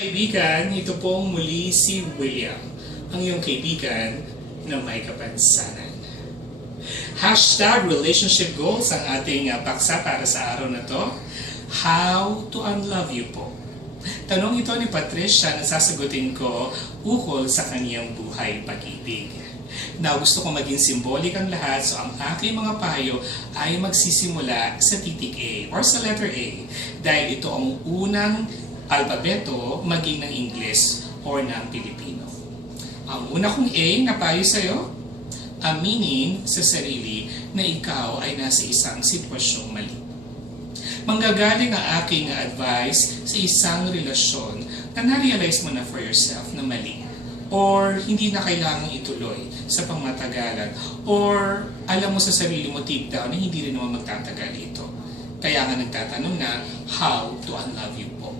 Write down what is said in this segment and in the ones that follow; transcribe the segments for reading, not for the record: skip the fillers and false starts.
Kaibigan, ito pong muli si William, ang iyong kaibigan na may kapansanan. Hashtag relationship goals ang ating paksa para sa araw na to. How to unlove you po. Tanong ito ni Patricia na sasagutin ko ukol sa kaniyang buhay pag-ibig. Na gusto ko maging symbolic ang lahat, so ang aking mga payo ay magsisimula sa titik A or sa letter A dahil ito ang unang alpabeto maging ng Ingles or ng Pilipino. Ang una kong A na payo sa'yo, aminin sa sarili na ikaw ay nasa isang sitwasyong mali. Manggagaling ang aking advice sa isang relasyon na na-realize mo na for yourself na mali or hindi na kailangang ituloy sa pangmatagalan or alam mo sa sarili mo deep down na hindi rin naman magtatagal ito. Kaya nga nagtatanong na how to unlove you po.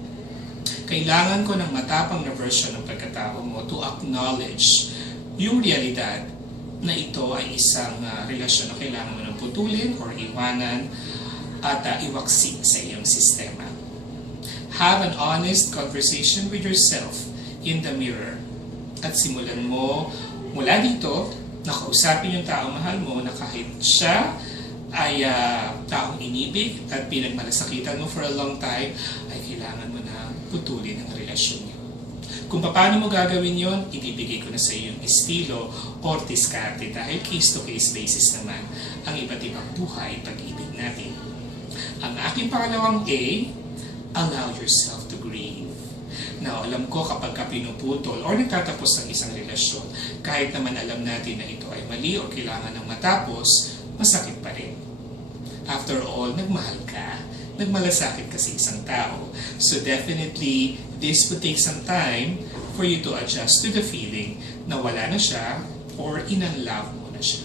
Kailangan ko ng matapang na version ng pagkatao mo to acknowledge yung realidad na ito ay isang relasyon na kailangan mo ng putulin or iwanan at iwaksi sa iyong sistema. Have an honest conversation with yourself in the mirror at simulan mo mula dito na kausapin yung taong mahal mo na kahit siya ay taong inibig at pinagmalasakitan mo for a long time, ay kailangan mo na putulin ang relasyon niyo. Kung paano mo gagawin yon, ibibigay ko na sa iyo yung estilo or diskarte dahil case-to-case basis naman ang iba't ibang buhay pag-ibig natin. Ang aking pangalawang A, allow yourself to grieve. Now, alam ko kapag ka pinuputol or nagtatapos ng isang relasyon, kahit naman alam natin na ito ay mali o kailangan ng matapos, masakit pa rin. After all, nagmahal ka, nagmalasakit ka sa isang tao. So definitely, this would take some time for you to adjust to the feeling na wala na siya or in-unlove mo na siya.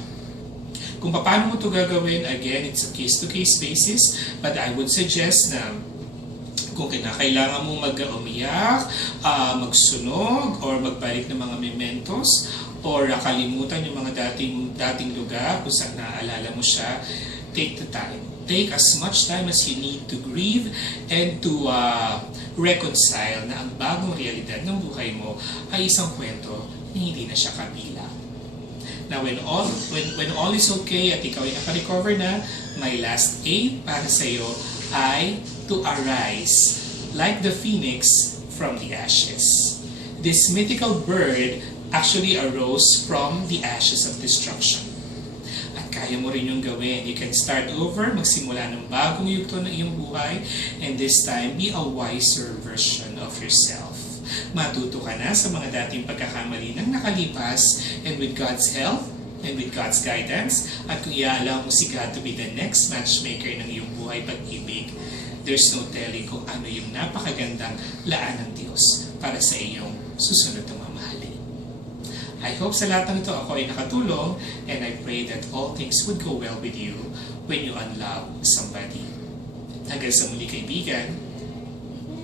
Kung paano mo ito gagawin, again, it's a case-to-case basis, but I would suggest na kung kinakailangan mo mag-umiyak, magsunog, or magbalik ng mga mementos, or kalimutan yung mga dating lugar kung saan naaalala mo siya, take the time. Take as much time as you need to grieve and to reconcile na ang bagong realidad ng buhay mo ay isang kwento na hindi na siya kabilang. Now, when all is okay at ikaw ay naka-recover na, my last A para sa iyo ay to arise like the phoenix from the ashes. This mythical bird actually arose from the ashes of destruction. At kaya mo rin yung gawin. You can start over, magsimula ng bagong yugto ng iyong buhay, and this time, be a wiser version of yourself. Matuto ka na sa mga dating pagkakamali ng nakalipas, and with God's help, and with God's guidance, at kung iaalaw mo si God to be the next matchmaker ng iyong buhay pag-ibig, there's no telling kung ano yung napakagandang laan ng Diyos para sa iyong susunod na mamahalin. I hope sa lahat ng ito ako ay nakatulong, and I pray that all things would go well with you when you unlove somebody. Hanggang sa muli kaibigan,